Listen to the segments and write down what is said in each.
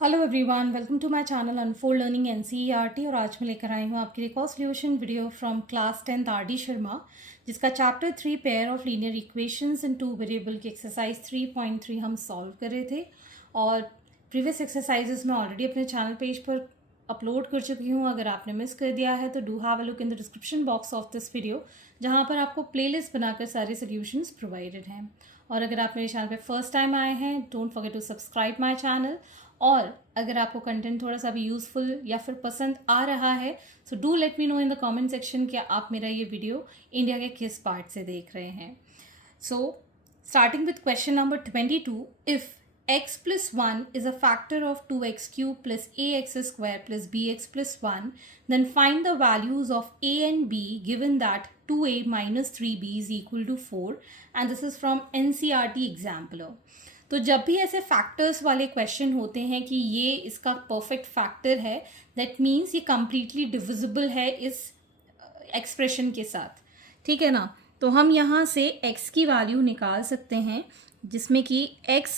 Hello everyone, welcome to my channel unfold learning NCERT. और आज मैं लेकर आई हूँ आपके लिए cost solution video from class 10th R D Sharma, जिसका chapter 3 pair of linear equations in two variable की एक्सरसाइज 3.3 हम सॉल्व कर रहे थे। और प्रीवियस एक्सरसाइजेस मैं ऑलरेडी अपने चैनल पेज पर अपलोड कर चुकी हूँ। अगर आपने मिस कर दिया है तो do have a look in the description box of this video, जहाँ पर आपको प्लेलिस्ट बनाकर सारे सॉल्यूशंस प्रोवाइडेड हैं। और अगर आप मेरे चैनल पे फर्स्ट टाइम आए हैं, don't forget to subscribe my channel. और अगर आपको कंटेंट थोड़ा सा भी यूज़फुल या फिर पसंद आ रहा है, so do let me know in the comment section कि आप मेरा ये वीडियो इंडिया के किस पार्ट से देख रहे हैं। So starting with question number 22, if x plus 1 is a factor of 2x cube plus ax square plus bx plus 1, then find the values of a and b given that 2a minus 3b is equal to 4, and this is from NCERT Examiner। तो जब भी ऐसे factors वाले question होते हैं कि ये इसका परफेक्ट फैक्टर है, दैट मीन्स ये कम्प्लीटली डिविजिबल है इस एक्सप्रेशन के साथ, ठीक है ना। तो हम यहाँ से x की वैल्यू निकाल सकते हैं, जिसमें कि x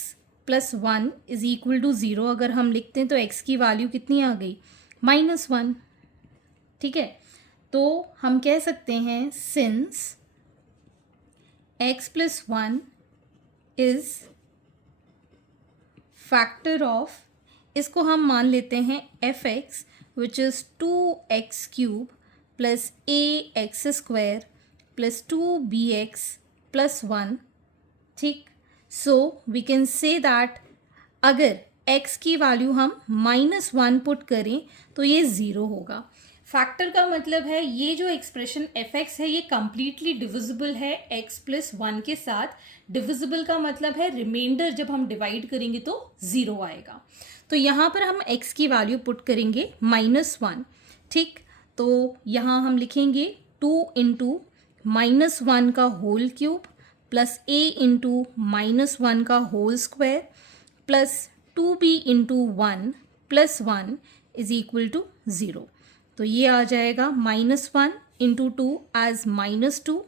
plus 1 is equal to 0 अगर हम लिखते हैं तो x की वैल्यू कितनी आ गई, -1। ठीक है, तो हम कह सकते हैं since x plus 1 is factor of, इसको हम मान लेते हैं f x, which is 2x cube plus ax square plus 2bx plus 1। ठीक, so we can say that अगर x की वैल्यू हम -1 पुट करें तो ये 0 होगा। फैक्टर का मतलब है ये जो एक्सप्रेशन एफ एक्स है ये कम्प्लीटली डिविजिबल है x प्लस 1 के साथ। डिविजिबल का मतलब है रिमाइंडर जब हम डिवाइड करेंगे तो 0 आएगा। तो यहाँ पर हम x की वैल्यू पुट करेंगे -1। ठीक, तो यहाँ हम लिखेंगे 2 इंटू -1 का whole cube plus a into -1 का whole square plus 2b into 1 plus 1 is equal to 0। तो ये आ जाएगा -1 into 2 as -2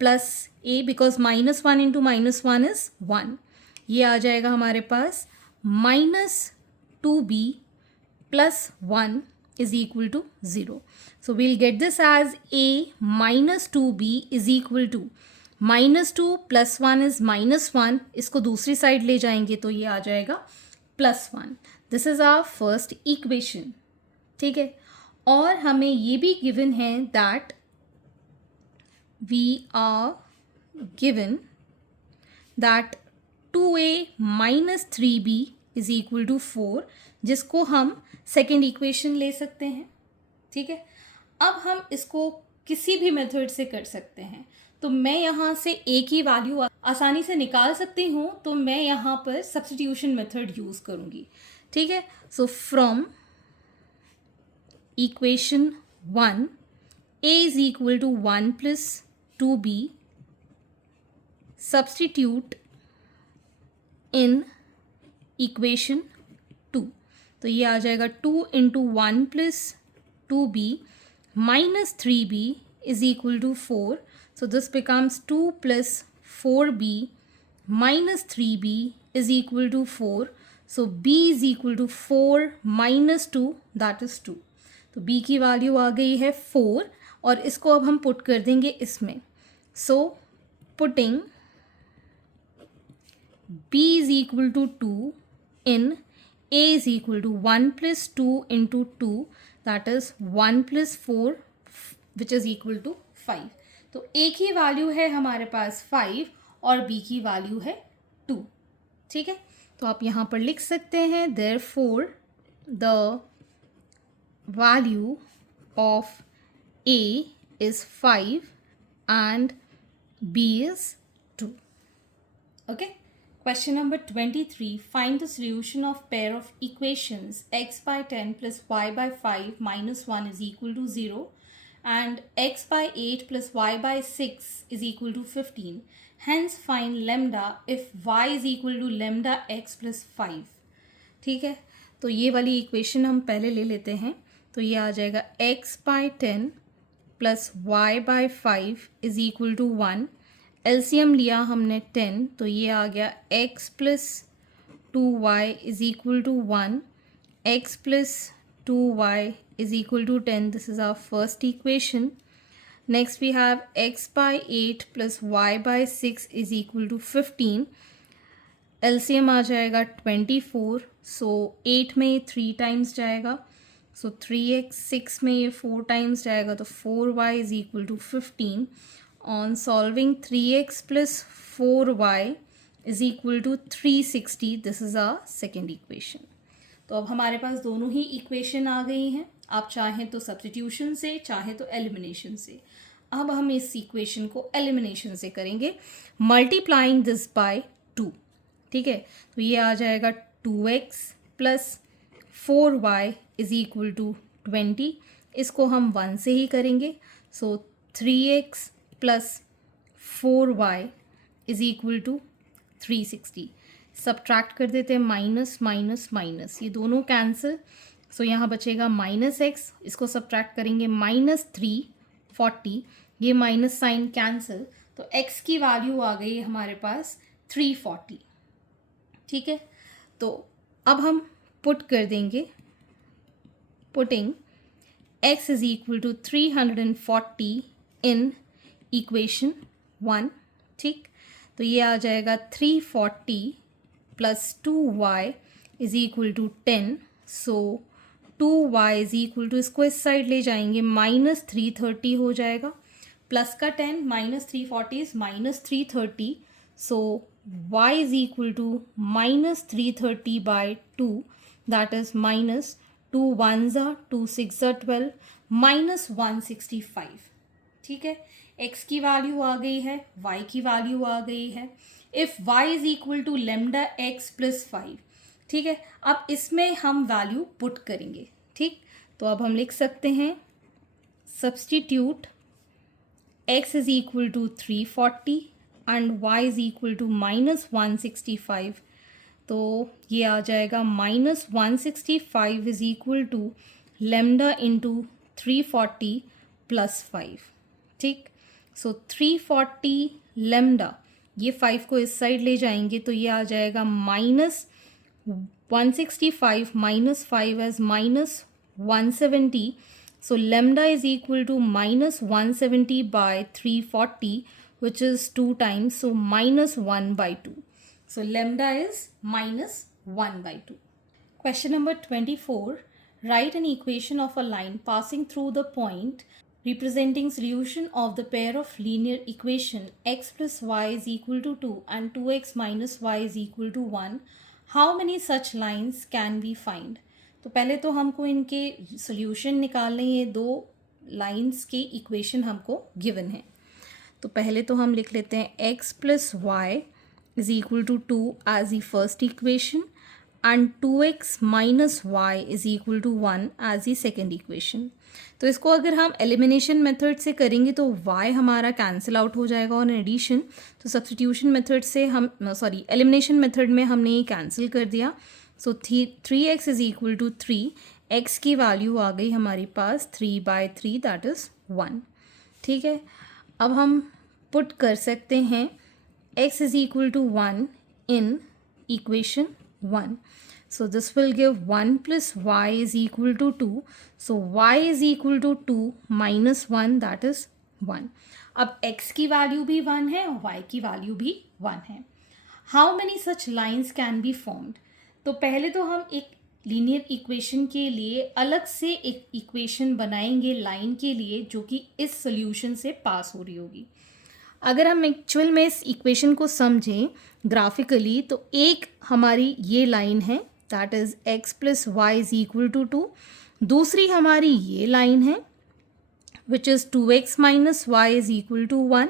plus a, because -1 into -1 is 1। ये आ जाएगा हमारे पास -2b plus 1 is equal to 0. So we'll get this as a minus 2b is equal to -2 plus 1 is -1। इसको दूसरी साइड ले जाएंगे तो ये आ जाएगा +1। This is our first equation. ठीक है, और हमें ये भी गिवन है that we are given that 2a minus 3b is equal to 4, जिसको हम सेकेंड इक्वेशन ले सकते हैं। ठीक है, अब हम इसको किसी भी मेथड से कर सकते हैं। तो मैं यहाँ से a की वैल्यू आसानी से निकाल सकती हूँ, तो मैं यहाँ पर सब्स्टिट्यूशन मेथड यूज़ करूँगी। ठीक है, so from equation 1 a is equal to 1 plus 2b, substitute in equation 2। तो ये आ जाएगा 2 into 1 plus 2b minus 3b is equal to 4। So this becomes 2 plus 4b minus 3b is equal to 4। सो b is equal to 4 minus 2, that is 2। तो b की value आ गई है 4, और इसको अब हम पुट कर देंगे इसमें। So putting b is equal to 2 in a is equal to 1 plus 2 into 2, that is 1 plus 4, which is equal to 5। तो a की वैल्यू है हमारे पास 5 और b की वैल्यू है 2। ठीक है, तो आप यहाँ पर लिख सकते हैं therefore the value of a is 5 and b is 2। okay, question number 23, find the solution of pair of equations x by 10 plus y by 5 minus 1 is equal to 0 and x by 8 plus y by 6 is equal to 15. Hence find lambda if y is equal to lambda x plus 5। ठीक है, तो ये वाली equation हम पहले ले लेते हैं। तो ये आ जाएगा x by 10 plus y by 5 is equal to 1। LCM लिया हमने 10, तो ये आ गया x plus 2y is equal to 1, x plus 2y is equal to 10. This is our first equation. Next we have x by 8 plus y by 6 is equal to 15. LCM आ जाएगा 24. सो 8 में 3 times जाएगा, सो 3x, 6 में ये 4 times जाएगा, तो 4y is equal to 15. On solving 3x plus 4y is equal to 360. This is our second equation. तो अब हमारे पास दोनों ही इक्वेशन आ गई हैं. आप चाहें तो सब्स्टिट्यूशन से, चाहें तो एलिमिनेशन से. अब हम इस इक्वेशन को एलिमिनेशन से करेंगे, मल्टीप्लाइंग दिस बाय 2. ठीक है, तो ये आ जाएगा 2x plus 4y is equal to 20. इसको हम 1 से ही करेंगे, so 3x plus 4y is equal to 360. Subtract कर देते हैं, माइनस माइनस माइनस, ये दोनों कैंसिल. सो यहाँ बचेगा -x, इसको सब्ट्रैक्ट करेंगे -340, ये माइनस साइन कैंसिल, तो x की वैल्यू आ गई हमारे पास 340. ठीक है, तो अब हम पुट कर देंगे, putting x is equal to 340 in equation 1. ठीक, तो ये आ जाएगा 340 plus 2y is equal to 10. So 2y is equal to, इसको इस साइड ले जाएंगे, -330 हो जाएगा, प्लस का 10, -340 is -330. So y is equal to -330 by 2, that is minus 2 1s are 2 6s are 12, -165. ठीक है, x की वैल्यू आ गई है, y की वैल्यू आ गई है. If y is equal to lambda x plus 5. ठीक है, अब इसमें हम वैल्यू पुट करेंगे. ठीक, तो अब हम लिख सकते हैं, substitute x is equal to 340 and y is equal to -165. तो ये आ जाएगा -165 is equal to lambda into 340 plus 5. ठीक, सो 340 लेमडा, ये 5 को इस साइड ले जाएंगे, तो ये आ जाएगा -165 minus 5 as -170. So lambda is equal to -170 by 340, which is 2 times, so -1 by 2. So lambda is -1 by 2. Question number 24. Write an equation of a line passing through the point representing solution of the pair of linear equation x plus y is equal to 2 and 2x minus y is equal to 1. How many such lines can we find? तो पहले तो हमको इनके solution निकालने, ये दो lines के equation हमको given है. तो पहले तो हम लिख लेते हैं x plus y is equal to 2 as the first equation and 2x minus y is equal to 1 as the second equation. तो इसको अगर हम एलिमिनेशन मेथड से करेंगे तो y हमारा कैंसिल आउट हो जाएगा और एडिशन. तो सब्स्टिट्यूशन मेथड से हम, सॉरी, एलिमिनेशन मेथड में हमने ये कैंसिल कर दिया. So 3x is equal to 3. x की वैल्यू आ गई हमारे पास 3/3, दैट इज़ 1. ठीक है, अब हम पुट कर सकते हैं x is equal to 1 in equation 1. So this will give 1 plus y is equal to 2. So y is equal to 2 minus 1, that is 1. अब x की वैल्यू भी 1 है और y की वैल्यू भी 1 है. How many such lines can be formed? तो पहले तो हम एक लीनियर इक्वेशन के लिए अलग से एक इक्वेशन बनाएंगे लाइन के लिए, जो कि इस सोल्यूशन से पास हो रही होगी. अगर हम एक्चुअल में इस इक्वेशन को समझें ग्राफिकली, तो एक हमारी ये लाइन है, that is x plus y is equal to 2. दूसरी हमारी ये लाइन है which is 2x minus y is equal to 1,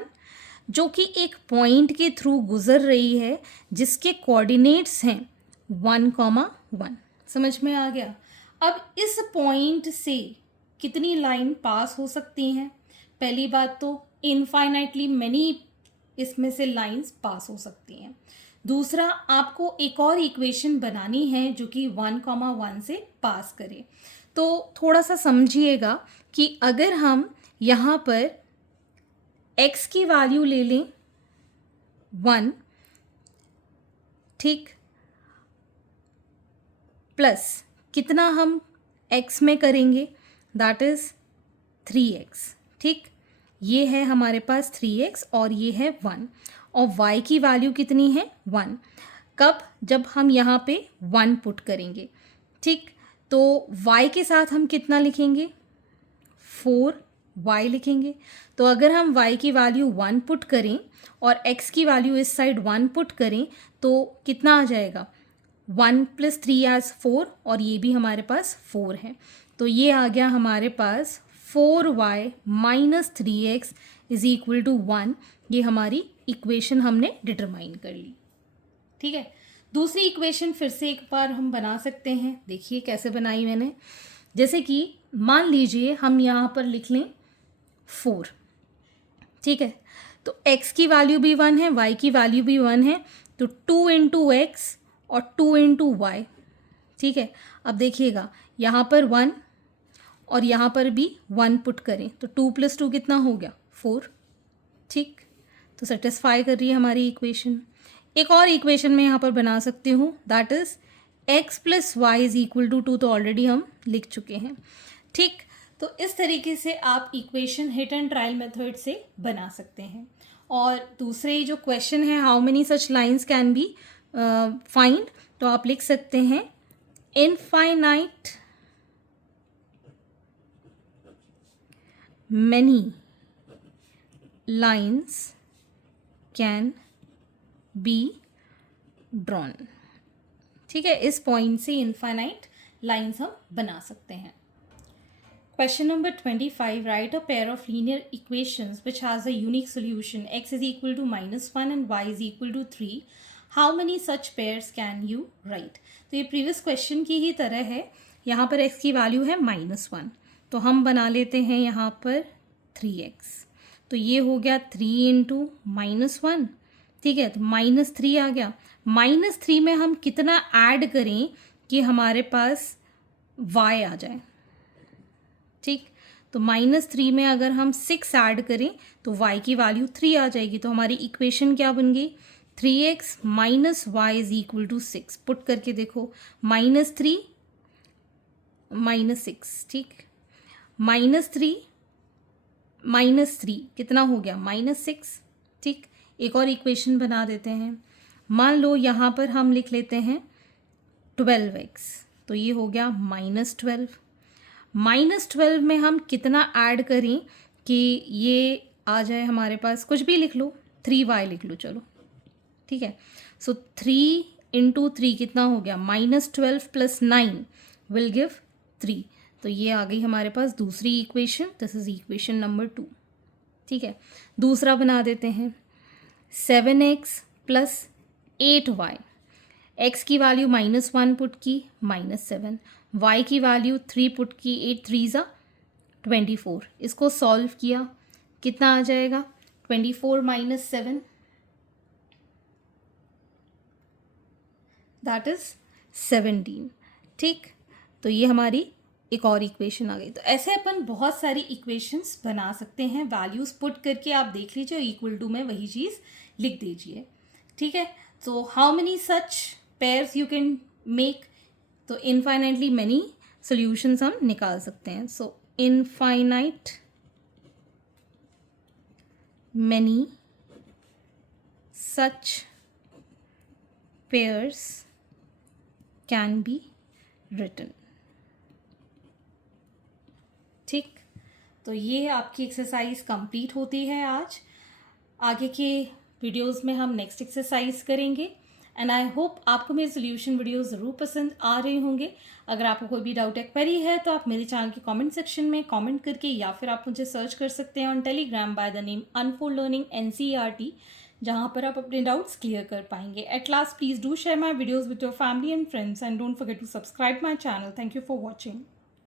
जो कि एक पॉइंट के थ्रू गुजर रही है जिसके कोऑर्डिनेट्स हैं 1,1. समझ में आ गया? अब इस पॉइंट से कितनी लाइन पास हो सकती हैं? पहली बात तो इनफाइनाइटली मैनी इसमें से लाइंस पास हो सकती हैं. दूसरा, आपको एक और इक्वेशन बनानी है जो कि 1,1 से पास करे. तो थोड़ा सा समझिएगा कि अगर हम यहाँ पर x की वैल्यू ले लें 1, ठीक, प्लस कितना हम x में करेंगे, दैट इज़ 3x। ठीक, ये है हमारे पास 3x और ये है 1, और y की वैल्यू कितनी है 1। कब, जब हम यहाँ पे 1 पुट करेंगे। ठीक, तो y के साथ हम कितना लिखेंगे, 4y लिखेंगे। तो अगर हम y की वैल्यू 1 पुट करें और x की वैल्यू इस साइड 1 पुट करें तो कितना आ जाएगा, 1 + 3 as 4, और ये भी हमारे पास 4 है। तो ये आ गया हमारे पास 4y - 3x = 1। ये हमारी इक्वेशन हमने डिटरमाइन कर ली। ठीक है, दूसरी इक्वेशन फिर से एक बार हम बना सकते हैं। देखिए कैसे बनाई मैंने। जैसे कि मान लीजिए हम यहाँ पर लिख लें 4। ठीक है, तो x की वैल्यू भी 1 है, y की वैल्यू भी 1 है, तो 2 × x और 2 × y। ठीक है, अब देखिएगा यहाँ पर 1 और यहाँ पर भी 1 पुट करें तो 2 + 2 कितना हो गया, 4। ठीक, तो सेटिस्फाई कर रही है हमारी इक्वेशन। एक और इक्वेशन मैं यहाँ पर बना सकती हूँ, दैट इज़ x + y = 2, तो ऑलरेडी हम लिख चुके हैं। ठीक, तो इस तरीके से आप equation hit and trial method से बना सकते हैं। और दूसरे जो क्वेश्चन है, how many such lines can be find, तो आप लिख सकते हैं infinite many lines can be drawn। ठीक है, इस पॉइंट से इनफाइनाइट लाइन्स हम बना सकते हैं। Question number 25, write a pair of linear equations which has a unique solution x is equal to -1 and y is equal to 3. How many such pairs can you write? तो ये previous question की ही तरह है। यहाँ पर x की value है -1, तो हम बना लेते हैं यहाँ पर 3x। तो ये हो गया 3 × -1। ठीक है, तो -3 आ गया। -3 में हम कितना ऐड करें कि हमारे पास y आ जाए। ठीक, तो -3 में अगर हम 6 ऐड करें तो y की वैल्यू 3 आ जाएगी। तो हमारी इक्वेशन क्या बन गई, 3x - y = 6। पुट करके देखो, -3 - 6। ठीक, -3 -3 कितना हो गया, -6। ठीक, एक और इक्वेशन बना देते हैं। मान लो यहाँ पर हम लिख लेते हैं 12x, तो ये हो गया -12। -12 में हम कितना ऐड करें कि ये आ जाए हमारे पास, कुछ भी लिख लो, 3y लिख लो, चलो। ठीक है, सो 3 × 3 कितना हो गया, -12 + 9 विल गिव 3। तो ये आ गई हमारे पास दूसरी equation, this is equation number 2। ठीक है, दूसरा बना देते हैं 7x + 8y। x की वैल्यू -1 पुट की, -7। y की वैल्यू 3 पुट की, 8 3 = 24। इसको सॉल्व किया, कितना आ जाएगा, 24 - 7 दैट इज़ 17। ठीक, तो ये हमारी एक और इक्वेशन आ गई। तो ऐसे अपन बहुत सारी इक्वेशंस बना सकते हैं। वैल्यूज़ पुट करके आप देख लीजिए, इक्वल टू में वही चीज़ लिख दीजिए। ठीक है, तो how many such pairs you can make, तो इनफाइनाइटली मैनी सॉल्यूशंस हम निकाल सकते हैं। So infinite many such pairs can be written. ठीक, तो ये आपकी एक्सरसाइज कंप्लीट होती है आज। आगे के वीडियोस में हम नेक्स्ट एक्सरसाइज करेंगे। एंड आई होप आपको मेरे सोल्यूशन वीडियोस ज़रूर पसंद आ रहे होंगे। अगर आपको कोई भी डाउट या क्वेरी है तो आप मेरे चैनल के कमेंट सेक्शन में कमेंट करके, या फिर आप मुझे सर्च कर सकते हैं on Telegram by the name unfold learning NCERT, जहाँ पर आप अपने डाउट्स क्लियर कर पाएंगे। At last, please do share my videos with your family and friends and don't forget to subscribe my channel. Thank you for watching.